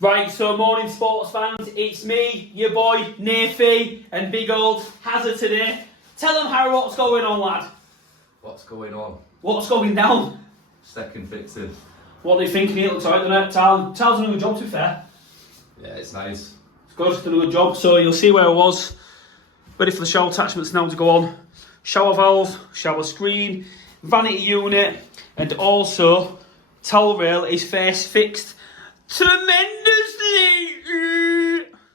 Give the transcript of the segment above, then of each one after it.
Right, so morning sports fans, it's me, your boy, Nathy, and big old Hazard today. Tell them, Harry, what's going on, lad? What's going on? What's going down? Second fixing. What are you thinking? It looks alright, doesn't it? Tal's done a good job, to be fair. Yeah, it's nice. It's good, it's done a good job. So you'll see where I was. Ready for the shower attachments now to go on. Shower valve, shower screen, vanity unit, and also towel rail is face fixed tremendously.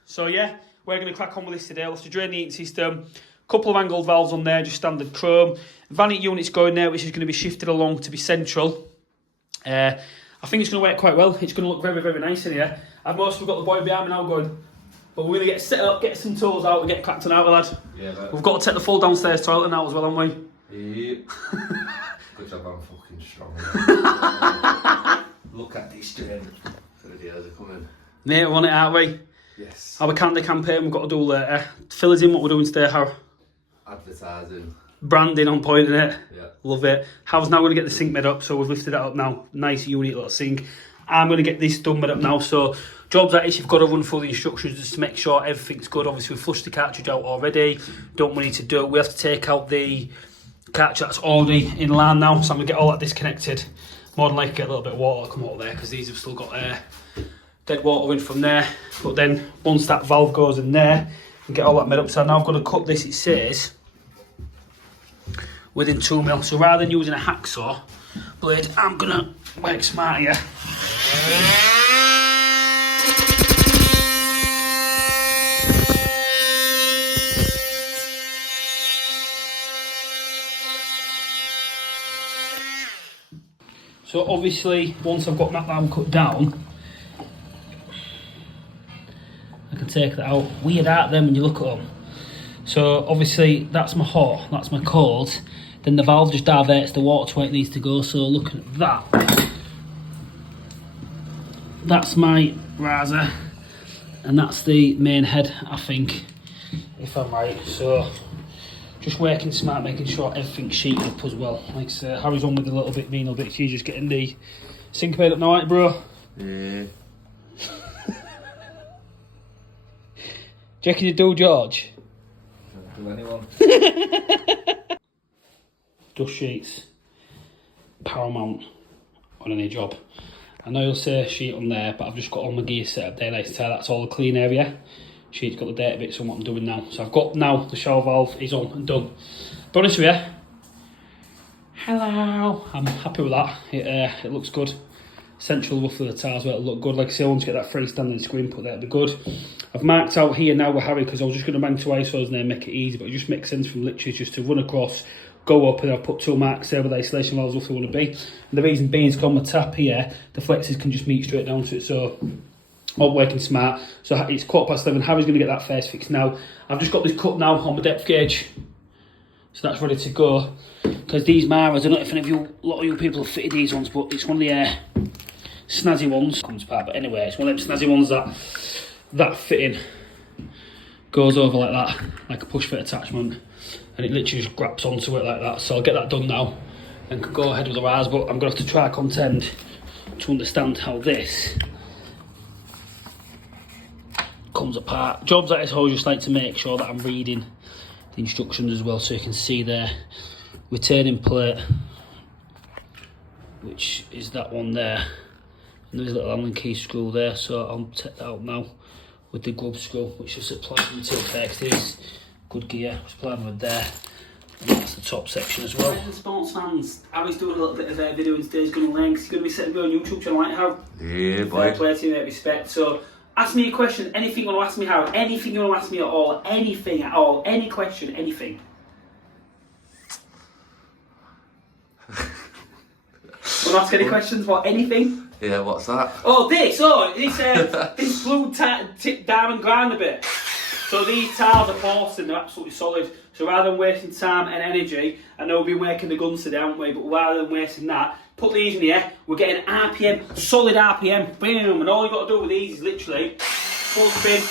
So yeah, we're going to crack on with this today. We'll have to drain the heating system. Couple of angled valves on there, just standard chrome. Vanity unit's going there, which is going to be shifted along to be central. I think it's going to work quite well. It's going to look very, very nice in here. I've mostly got the boy behind me now going, but we're going to get set up, get some tools out, and get cracked on out, lad. Yeah, man. We've got to take the full downstairs toilet now as well, haven't we? Yep. Good job, I'm fucking strong. Look at this drain. The videos are coming. Mate, we want it, aren't we? Yes. Our candy campaign we've got to do later. Fill us in what we're doing today, Har. Advertising. Branding on point, innit? Yeah. Love it. Har's now going to get the sink made up, so we've lifted that up now. Nice, unique little sink. I'm going to get this done made up now, so jobs like this, you've got to run through the instructions just to make sure everything's good. Obviously, we've flushed the cartridge out already. Don't we need to do it? We have to take out the cartridge that's already in line now, so I'm going to get all that disconnected. More than likely get a little bit of water come out there, because these have still got dead water in from there. But then, once that valve goes in there, and get all that made up. So now I've got to cut this, it says, within 2mm. So rather than using a hacksaw blade, I'm going to work smart here. So obviously, once I've got that valve cut down, I can take that out. Weird out then when you look at them. So obviously that's my hot, that's my cold. Then the valve just diverts the water to where it needs to go. So looking at that, that's my riser, and that's the main head, I think, if I'm right. So just working smart, making sure everything's sheeted up as well. Like I say, Harry's on with a little bit, me a little bit. She's just getting the sink made up now, right, bro? Yeah. Do you reckon you do, George? Don't do anyone. Dust sheets, paramount on any job. I know you'll say sheet on there, but I've just got all my gear set up there. Like I say, that's all the clean area. Sheet's got the dirty bits on what I'm doing now. So I've got now the shower valve is on and done. Be honest with you, hello. I'm happy with that. It looks good. Central rough of the tiles will look good. Like I say, I want to get that freestanding screen put there, it'll be good. I've marked out here now with Harry because I was just going to bang 2 ISOs in there and make it easy, but it just makes sense from literally just to run across, go up, and I've put 2 marks there where the isolation valves roughly want to be. And the reason being is because on the tap here, the flexes can just meet straight down to it, so all working smart. So it's 11:15. Harry's going to get that face fixed now. I've just got this cut now on my depth gauge, so that's ready to go. Because these Maras, I don't know if any of you, a lot of you people have fitted these ones, but it's one of the snazzy ones. Comes apart, but anyway, it's one of them snazzy ones that fitting goes over like that, like a push fit attachment, and it literally just grabs onto it like that. So I'll get that done now and can go ahead with the rise, but I'm going to have to try contend to understand how this comes apart. Jobs like this, I always just like to make sure that I'm reading the instructions as well, so you can see there retaining plate, which is that one there, and there's a little Allen key screw there. So I'll take that out now with the grub screw, which is supplied until fixed. Is good gear, supplied with there, and that's the top section as well. Sports fans, Harry's doing a little bit of a video today. He's going to learn, 'cause he's going to be setting up on YouTube channel, right, Harry? Yeah, boy. Fair play to you, mate, respect. So ask me a question, anything you want to ask me, Harry, anything you want to ask me at all, anything at all, any question, anything. Want to ask any questions? What, anything? Yeah, what's that? Oh, this blue tip diamond grinder bit. So these tiles are porcelain, they're absolutely solid. So rather than wasting time and energy, I know we've been working the guns today, haven't we? But rather than wasting that, put these in here, we're getting RPM, solid RPM, boom, and all you've got to do with these is literally full spin.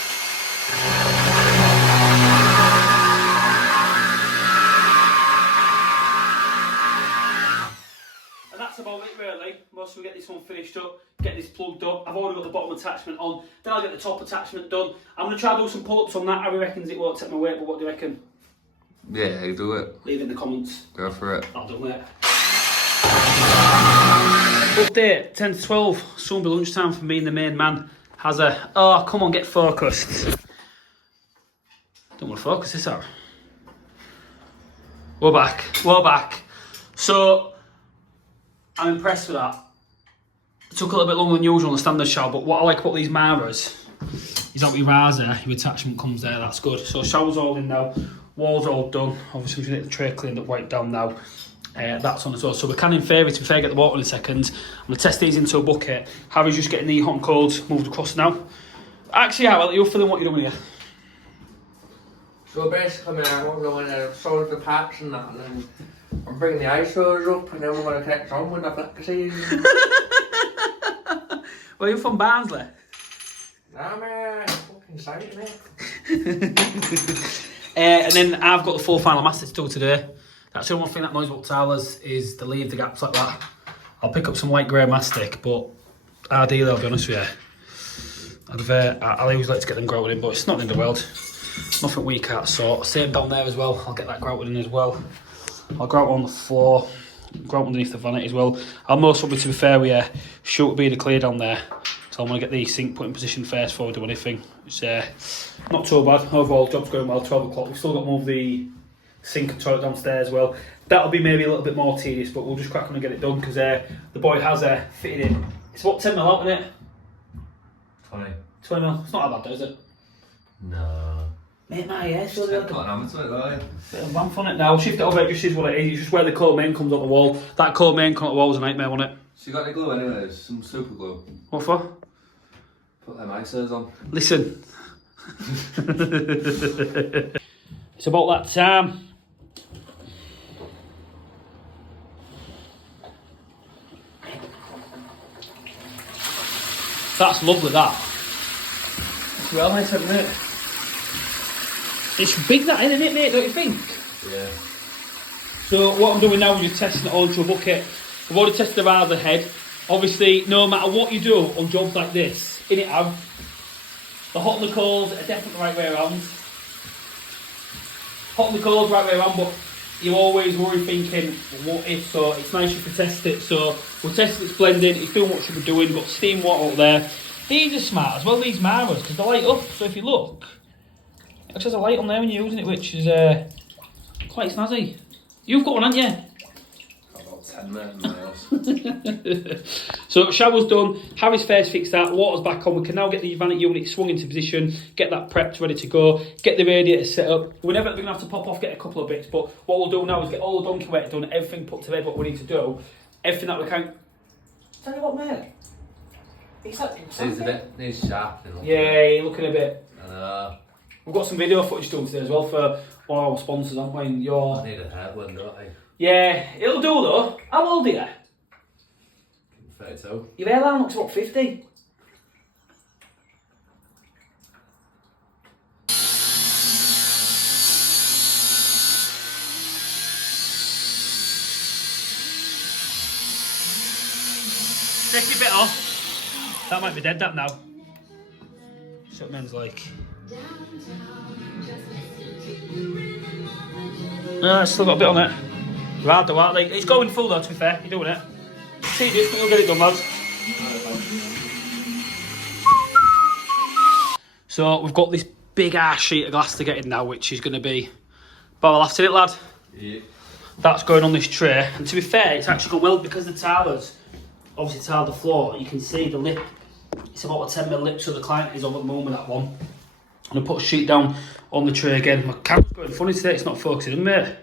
And that's about all it really. Once we get this one finished up, get this plugged up. I've already got the bottom attachment on. Then I'll get the top attachment done. I'm going to try to do some pull-ups on that. Harry reckons it won't take my weight, but what do you reckon? Yeah, you do it. Leave it in the comments. Go for it. I'll do it. Update, 10 to 12. Soon be lunchtime for me and the main man. Has a... Oh, come on, get focused. Don't want to focus this out. We're back. So, I'm impressed with that. It took a little bit longer than usual on the standard shower, but what I like about these Maras is that with riser, your attachment comes there, that's good. So shower's all in now, walls all done. Obviously, we're going to get the tray cleaned up, wiped down now. That's on as well. So we can, in theory, to be fair, get the water in a second. I'm going to test these into a bucket. Harry's just getting the hot and cold moved across now. Actually, yeah, well, you're feeling what you're doing here. So basically, we're going to solve the parts and that, and then I'm bringing the ice rollers up, and then we're going to catch on with the flexies. Well, you're from Barnsley. Nah, man, fucking excited, mate. And then I've got the full final master to do today. That's the one thing that annoys about tilers is to leave the gaps like that. I'll pick up some light grey mastic, but ideally, I'll be honest with you, I'll always like to get them grouted in, but it's not in the world. Nothing we can't sort. Same down there as well. I'll get that grouted in as well. I'll grout on the floor, grout underneath the vanity as well. I'll most probably, to be fair, we shoot being clear down there. So I'm going to get the sink put in position first before we do anything. It's not too bad. Overall, job's going well. 12 o'clock. We've still got to move the sink and toilet downstairs as well. That'll be maybe a little bit more tedious, but we'll just crack on and get it done because the boy has fitted in. It's about 10 mil out, isn't it? 20. 20 mil. It's not that bad, though, is it? No. Mate, my hair's really Got an amateur, though. bit of vamp on it now. Shift it over, it just is what it is. It's just where the cold main comes up the wall. That cold main come up the wall was a nightmare, wasn't it? So you got any glue anyways? Some super glue. What for? Put them icers on. Listen. It's about that time. That's lovely, that. It's well nice, isn't it? It's big, that, isn't it, mate? Don't you think? Yeah. So what I'm doing now is just testing it all into a bucket. I've already tested the riser head. Obviously, no matter what you do on jobs like this, in it have, the hot and the cold are definitely the right way around. Hot and the cold, right way around, but you always worry thinking, well, what if? So it's nice you can test it. So we'll test its blending, it's doing what it should be doing. We've got steam water up there. These are smart as well, these Maras, because they light up. So if you look, it actually has a light on there when you're using it, which is quite snazzy. You've got one, haven't you? Got about 10 minutes in my house. So shower's done, Harry's face fixed that, water's back on. We can now get the vanity unit swung into position, get that prepped, ready to go, get the radiator set up. We're never going to have to pop off, get a couple of bits, but what we'll do now is get all the donkey weight done, everything put to bed, what we need to do, everything that we can. Tell you what, mate. It's like, He's sharp. yeah, you're looking a bit. I We've got some video footage done today as well for one of our sponsors, aren't we? need a headwind, don't I? Yeah, it'll do though. How old are you? 32. Your hairline looks about 50. Take your bit off. That might be dead, that now. So it means like... No, it's still got a bit on it. Right, though, like, it's going full though, to be fair. You're doing it. See this, but you'll get it done, lads. So we've got this big ass sheet of glass to get in now, which is going to be... Well, I'll have to it, lad. Yeah. That's going on this tray. And to be fair, it's actually gone well because the tilers obviously tiled the floor. You can see the lip. It's about a 10mm lip, so the client is on at the moment, that one. I'm going to put a sheet down on the tray again. My camera's going funny today, it's not focusing, isn't it?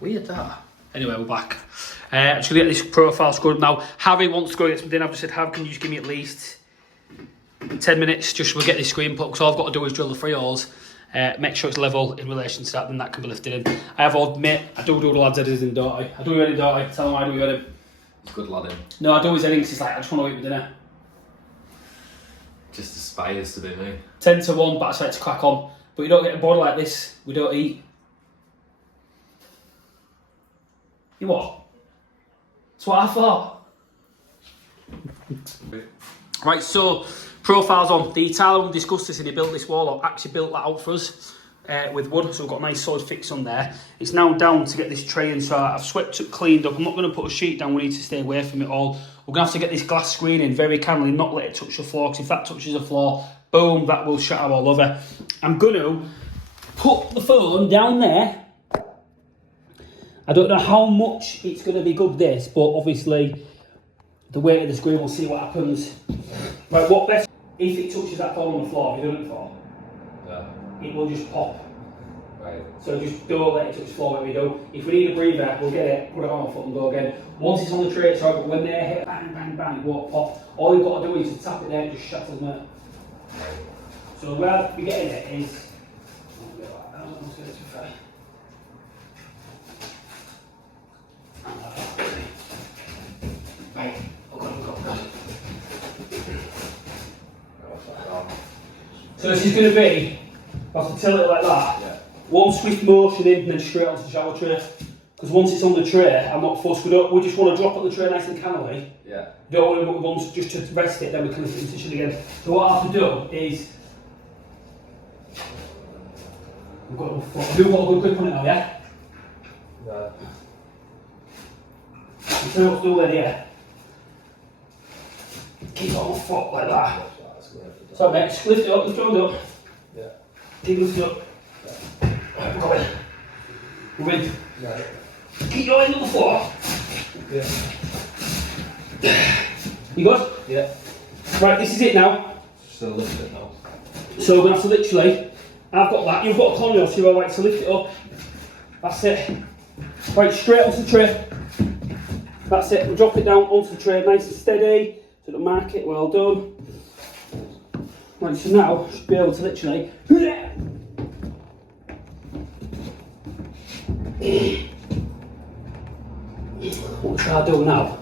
Weird that. Anyway, we're back. I'm just going to get this profile scored up now. Harry wants to go get some dinner. I've just said, Harry, can you just give me at least 10 minutes just so we get this screen put? Because all I've got to do is drill the 3 holes, make sure it's level in relation to that, then that can be lifted in. I have to admit, I do the lads' editing, don't I? I do your editing, don't I? Tell them I do your editing. He's good lad him. No, I do his editing, it's like, I just want to eat my dinner. Just aspires to be me. 10 to 1, but I say to crack on. But you don't get bored like this, we don't eat. You what? That's what I thought. Right, so profiles on. The Italian discussed this and he built this wall, or actually built that out for us with wood, so we've got a nice solid fix on there. It's now down to get this tray in, so I've swept it, cleaned up. I'm not going to put a sheet down, we need to stay away from it all. We're going to have to get this glass screen in very carefully, not let it touch the floor, because if that touches the floor, boom, that will shatter all over. I'm going to put the phone down there. I don't know how much it's going to be good this, but obviously the weight of the screen, we'll see what happens. Right, what best, if it touches that phone on the floor, have you done it before? Yeah. It will just pop. Right. So just don't let it touch the floor when we do. If we need a breather, we'll get it, put it on our foot and go again. Once it's on the tray, it's right, but when they're hit, bang, bang, bang, it won't pop. All you've got to do is to tap it there, it just shatters, mate. So where we're getting it is, right, so this is going to be, I have to tilt it like that, one swift motion in and then straight onto the shower tray. Because once it's on the tray, I'm not fussed, we just want to drop on the tray nice and cannily. Yeah. We don't want to once just to rest it, then we can lift it in position again. So what I have to do is, we've got a good grip on it now, yeah? Yeah. You tell me what to do there, yeah? Keep it on the foot like that. So next, lift it up, lift it up. Yeah. Keep lifting up. Right, we're going. We're in. Yeah. Keep your hand on the floor. Yeah. You good? Yeah. Right, this is it now. Just gonna lift it now. So we're going to have to literally, I've got that, you've got a corner, so you're like to lift it up. That's it. Right, straight onto the tray. That's it, we'll drop it down onto the tray, nice and steady. So to mark it, well done. Right, so now, should be able to literally, what shall I do now?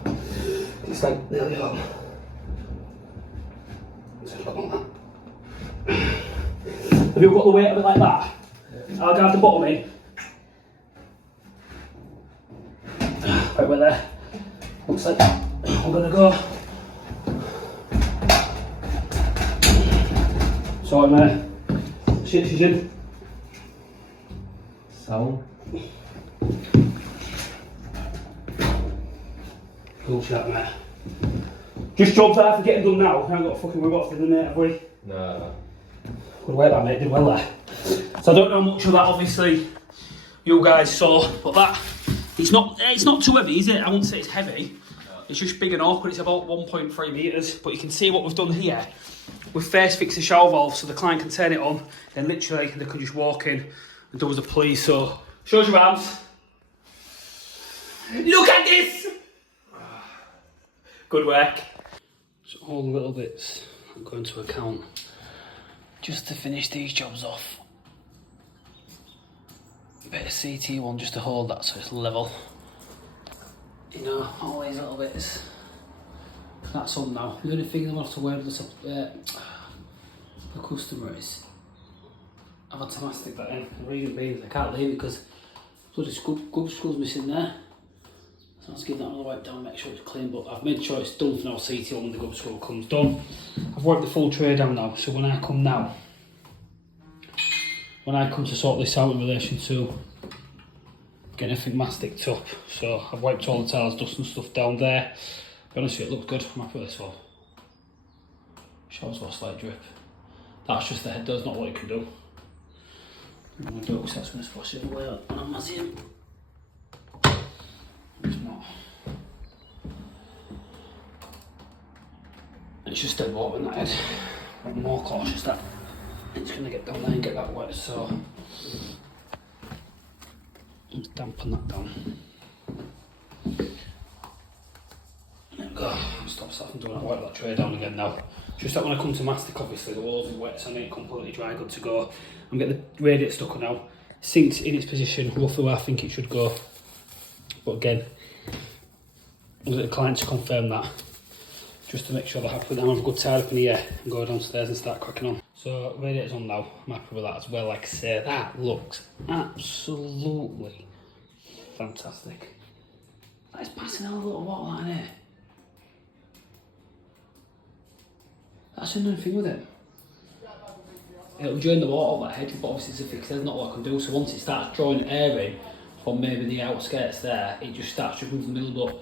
It's like nearly on. Have you got the weight of it like that? Yeah. I'll grab the bottom in. Right, we're there. Looks like I'm gonna go. Sorry, mate. Shit, she's in. Sound. Cool shot, mate. Just jobs that I have to get done now. I haven't got fucking we've got to do mate, have we? No. Good work that mate, did well there. So I don't know much of that obviously you guys saw, but that it's not too heavy, is it? I wouldn't say it's heavy. No. It's just big and awkward, it's about 1.3 metres. But you can see what we've done here. We've first fixed the shower valve so the client can turn it on, then literally they can just walk in and do as a please. So shows your arms. Look at this! Good work. So all the little bits I'm going to account just to finish these jobs off. A bit of CT1 just to hold that so it's level. You know, all these little bits. That's on now. The only thing I'm going to have to wear with the customer is I've had to mastic that in. The reason being is I can't leave it because bloody gub screws missing there. So let's give that another wipe down, make sure it's clean, but I've made sure it's done for now CT when the gub screw comes done. I've wiped the full tray down now, so when I come to sort this out in relation to getting everything masticed up, so I've wiped all the tiles, dust and stuff down there. To be honest with you, it looks good. I'm happy with this one. Shows got a slight drip. That's just the head, that's not what it can do. I'm going to do it because that's going to splash it away on a museum. It's not. It's just dead water in that head. I'm more cautious that it's going to get down there and get that wet, so let's dampen that down. There we go. Stop stuff and doing that, wipe that tray down again now. Just that when I come to mastic, obviously the walls are wet, so I need it completely dry, good to go. I'm getting the radiator stuck on now. Sinks in its position, roughly where I think it should go. But again, I'll get the client to confirm that, just to make sure they're happy with that. Have a good tie up in here and go downstairs and start cracking on. So radiator's on now, I'm happy with that as well. Like I say, that looks absolutely fantastic. That's passing out a little water line here. That's another thing with it. It'll drain the water off that hedge, but obviously it's a fixed head, not what I can do. So once it starts drawing air in from maybe the outskirts there, it just starts dripping from the middle. But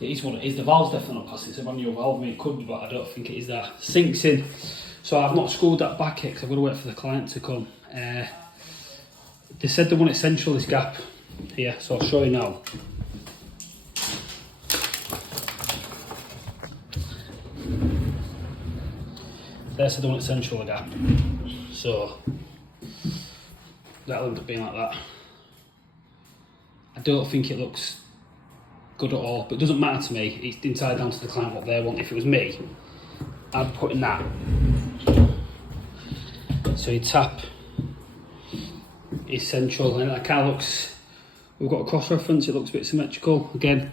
it is what it is. The valve's definitely not passing. It's a brand new valve. I mean, it could be, but I don't think it is there. Sinks in. So I've not screwed that back yet because I've got to wait for the client to come. They said they want it central, this gap here, so I'll show you now. They said they want it central, the gap. So that'll end up being like that. I don't think it looks good at all, but it doesn't matter to me. It's entirely down to the client what they want. If it was me, I'd put in that. So you tap is central, and that kind of looks, we've got a cross reference, it looks a bit symmetrical. Again,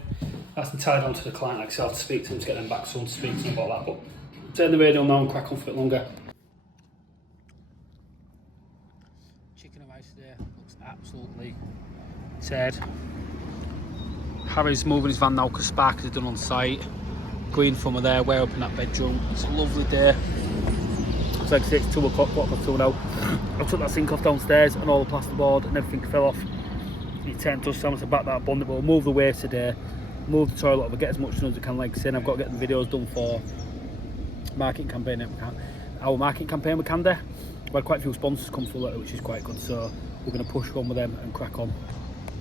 that's entirely down to the client. Like I said, I'll have to speak to them to get them back, someone to speak to them about that. But turn the radio now and crack on for a bit longer. Chicken and rice there looks absolutely dead. Harry's moving his van now because Spark is done on site. Green from there, way up in that bedroom. It's a lovely day. It's like 2 o'clock, quarter past 2 now. I took that sink off downstairs and all the plasterboard and everything fell off. He turned to us, someone to back that up on it, but we'll move the waste today, move the toilet over, get as much done as we can. Like I said, I've got to get the videos done for marketing campaign that we can. Our marketing campaign we can do. We've had quite a few sponsors come through it, which is quite good, so we're going to push on with them and crack on.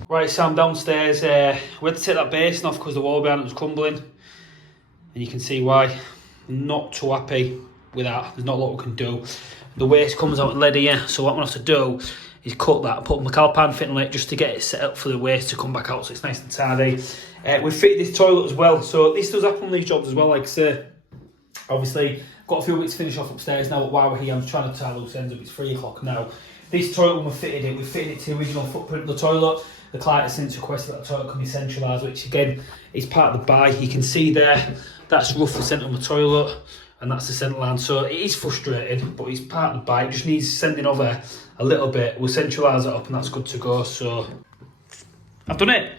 Right, so I'm downstairs. We had to take that basin off because the wall behind it was crumbling, and you can see why. I'm not too happy with that. There's not a lot we can do. The waste comes out lead here, so what I'm going to have to do is cut that, put a McAlpine fitting on it just to get it set up for the waste to come back out so it's nice and tidy. We've fitted this toilet as well, so this does happen on these jobs as well. Like I say, obviously got a few bits to finish off upstairs now, but while we're here I'm trying to tie loose ends up. It's 3 o'clock now. This toilet, when we fitted it to the original footprint of the toilet. The client has since requested that the toilet can be centralised, which again is part of the buy. You can see there, that's roughly centre on the toilet, and that's the centre line. So it is frustrating, but it's part of the buy. It just needs sending over a little bit. We'll centralise it up, and that's good to go. So I've done it.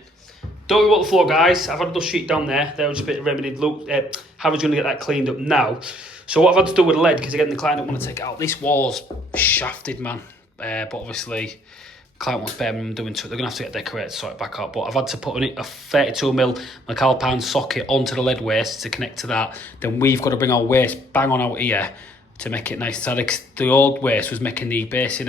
Don't worry about the floor, guys. I've had a dust sheet down there. There was a bit remedied. Look, Harry's going to get that cleaned up now. So what I've had to do with the lead, because again the client don't want to take it out. This wall's shafted, man. But obviously client wants bare minimum doing to it. They're going to have to get decorated to sort it back out. But I've had to put a 32mm McAlpine socket onto the lead waste to connect to that. Then we've got to bring our waste bang on out here to make it nice. The old waste was making the basin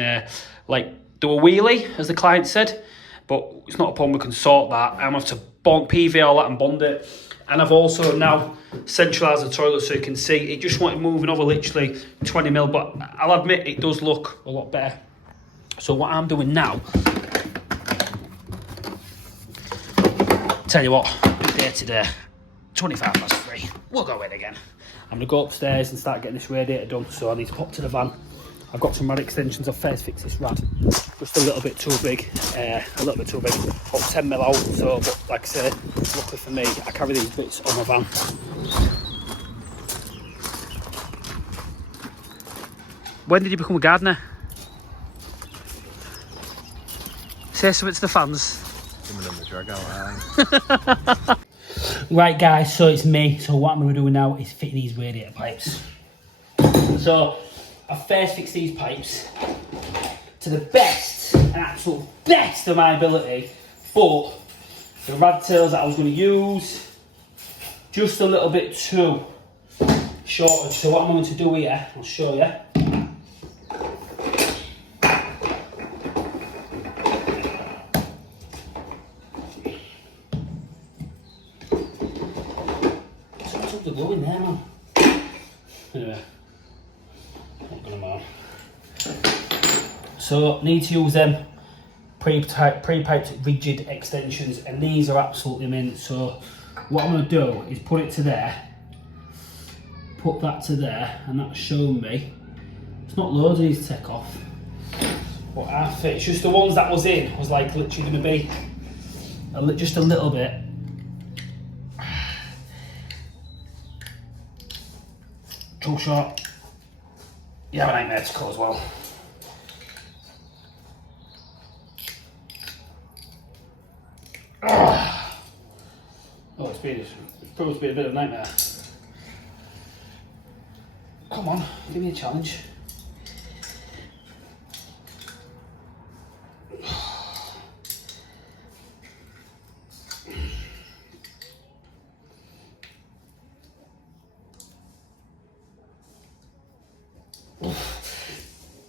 like do a wheelie, as the client said. But it's not a problem, we can sort that. I'm going to have to PV all that and bond it. And I've also now centralised the toilet so you can see it just wanted moving over literally 20mm. But I'll admit it does look a lot better. So what I'm doing now, tell you what, big day today, 3:25. We'll go in again. I'm going to go upstairs and start getting this radiator done, so I need to pop to the van. I've got some rad extensions. I've first fixed this rad, just a little bit too big, about 10mm out, so, but like I said, luckily for me, I carry these bits on my van. When did you become a gardener? Say something to the fans. Right guys, so it's me. So what I'm going to be doing now is fitting these radiator pipes. So I first fixed these pipes to the best, an absolute best of my ability, but the rad tails that I was going to use, just a little bit too short. So what I'm going to do here, I'll show you. The glue in there, man. Anyway, not gonna matter. So need to use them pre-piped rigid extensions, and these are absolutely mint. So what I'm gonna do is put it to there, put that to there, and that's showing me. It's not loads of these to take off, but I think it's just the ones that was in was like literally gonna be just a little bit. Too short. You have a nightmare to cut as well. must be a bit of a nightmare. Come on, give me a challenge.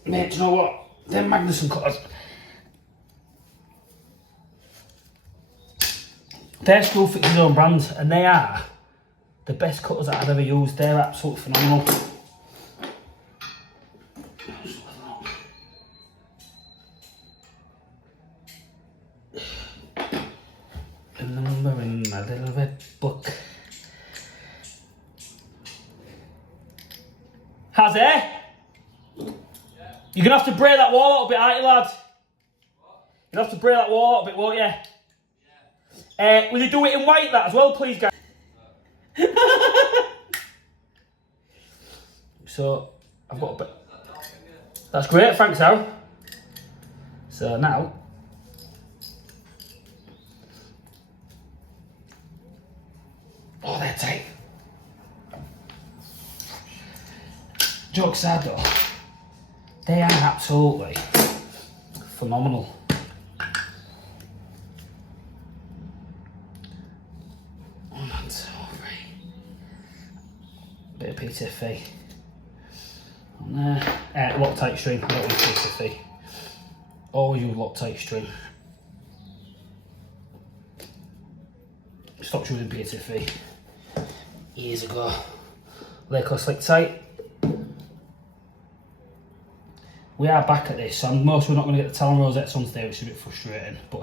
Mate, do you know what? They're Magnuson cutters. They're Screwfix's own brand, and they are the best cutters that I've ever used. They're absolutely phenomenal. A number in my little red book. Has it? You're going to have to break that wall a little bit, aren't you, lad? What? You'll have to break that wall a little bit, won't you? Yeah. Will you do it in white, that as well, please, guys? So, I've got a bit... That's great, thanks, Al. So, now... Oh, they're tight. Jokes aside, though. They are absolutely phenomenal. One, two, three. Bit of PTFE on there. Loctite string, not with PTFE. Always use Loctite string. Stopped using PTFE years ago. Laco Slick Tight. We are back at this, so we're not going to get the Talon rosettes on today, which is a bit frustrating, but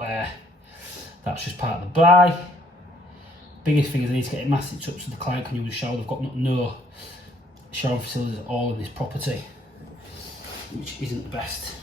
that's just part of the buy. Biggest thing is I need to get it masked up so the client can use the shower. They've got no shower facilities at all in this property, which isn't the best.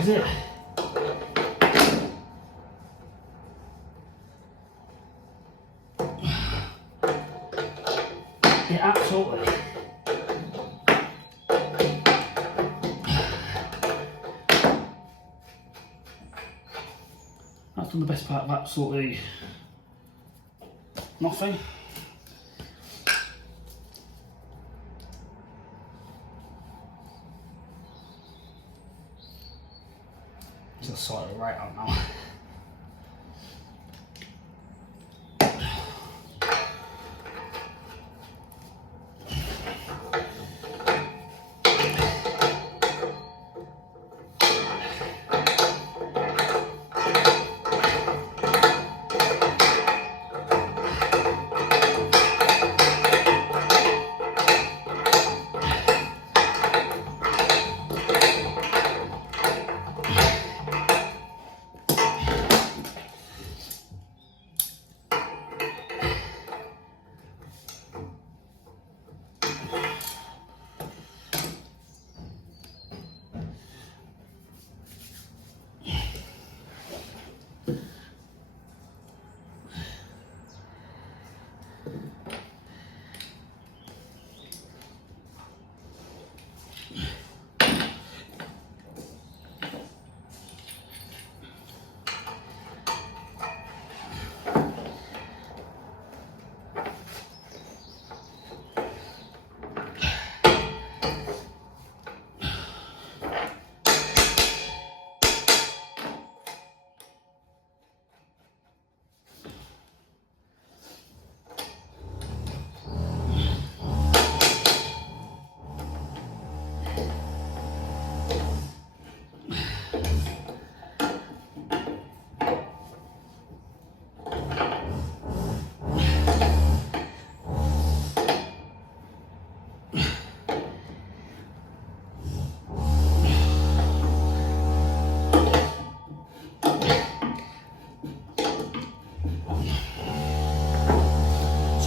Is it? Yeah, absolutely. That's done the best part of absolutely nothing. Just sort it right out now.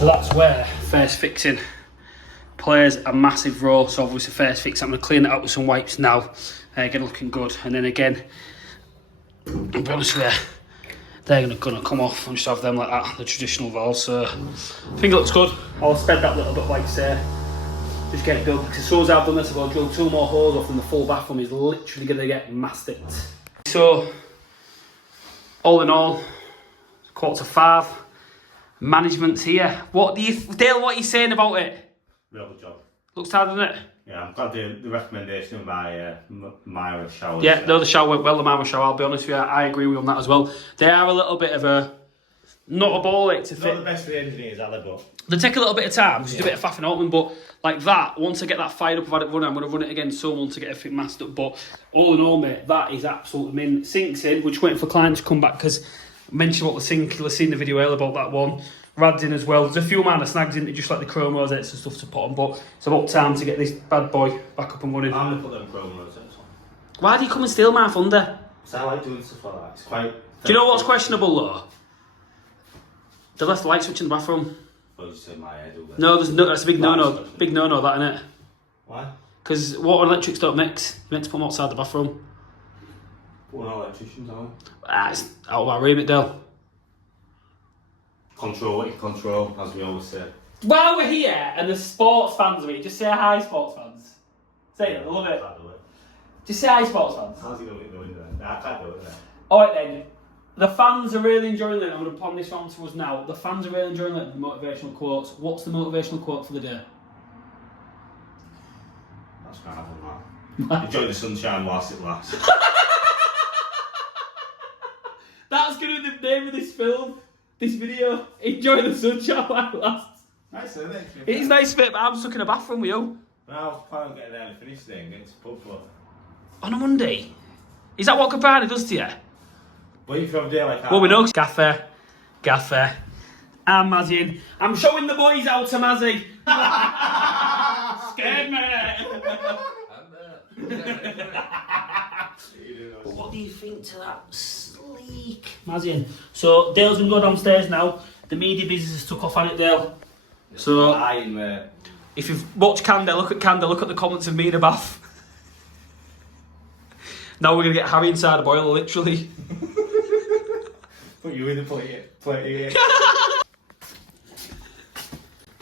So that's where first fixing plays a massive role. So obviously first fix, I'm going to clean it up with some wipes now, get it looking good, and then again, I'll be honest with you, they're going to come off and just have them like that, the traditional valves. So I think it looks good. I'll spend that little bit, like say, just get it done, because as soon as I've done this, I've got to drill 2 more holes off, and the full bathroom is literally going to get masted. So all in all, 4:45. Management's here. Dale, what are you saying about it? Real good job. Looks tight, doesn't it? Yeah, I'm glad the recommendation by Myra showers. Yeah, no, the shower went well, the Mama shower, I'll be honest with you, I agree with you on that as well. They are a little bit of a, not a ball ache to fit. Not the best for the engineers, are they, but... They take a little bit of time, because it's a bit of faffing open, but like that, once I get that fired up, I've had it running, I'm going to run it again soon to get everything masked up. But all in all, mate, that is absolutely mint. Sink's in, we're just waiting for clients to come back, because I mentioned about the sink, you'll have seen the video earlier about that one. Rad's in as well. There's a few amount of snags in it, just like the chrome rosettes and stuff to put on, but it's about time to get this bad boy back up and running. I'm going to put them chrome rosettes on. Why do you come and steal my thunder? Because I like doing stuff like that. It's quite... Do you know what's questionable though? They left the light switch in the bathroom. Well, you said my head over. No, that's a big no-no. Big no-no, that, innit? Why? Because water and electrics don't mix. You're meant to put them outside the bathroom. We're not electricians, are we? It's out of our remit, Dale. Control what you control, as we always say. While we're here and the sports fans are here, just say hi, sports fans. Say it, I love it. Just say hi, sports fans. How's he going to do it? Nah, I can't do it, innit? Alright then, the fans are really enjoying it. I'm going to pon this on to us now. The fans are really enjoying it, the motivational quotes. What's the motivational quote for the day? That's kind of fun, that. Enjoy the sunshine whilst it lasts. That's going to be the name of this film, this video. Enjoy the sunshine while it lasts. Nice, isn't it? It is nice, mate, but I'm stuck in a bathroom with you. I was planning on getting there and finish thing, getting to pub, but... On a Monday? Is that what Cabana does to you? Well, if you have a day like that... Well, we know Gaffer, I'm Mazzy. I'm showing the boys out to Mazzy. Scared me. What do you think to that sleek Mazzy? So Dale's gonna go downstairs now. The media business has took off on it, Dale. So if you've watched Candle, look at the comments of me in a bath. Now we're gonna get Harry inside a boiler, literally. Put you in the plate.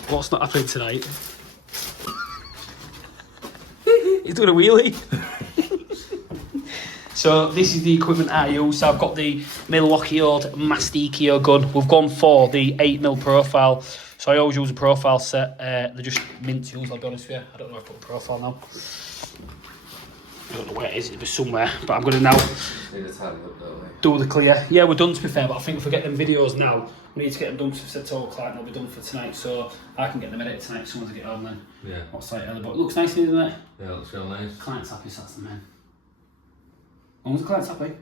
What's not happening tonight? He's doing a wheelie. So this is the equipment I use. So I've got the Milwaukee old Masticcio gun. We've gone for the 8mm profile. So I always use a profile set. They're just mint to use, I'll be honest with you. I don't know if I put a profile now. I don't know where it is, it'll be somewhere. But I'm going to now do the clear. Yeah, we're done to be fair, but I think if we get them videos now, we need to get them done to set to our client, they'll be done for tonight. So I can get them edited tonight as soon as I get home then. Yeah. What's like early, but it looks nice, doesn't it? Yeah, it looks real nice. Client's happy, so that's the man. When was the client's happy?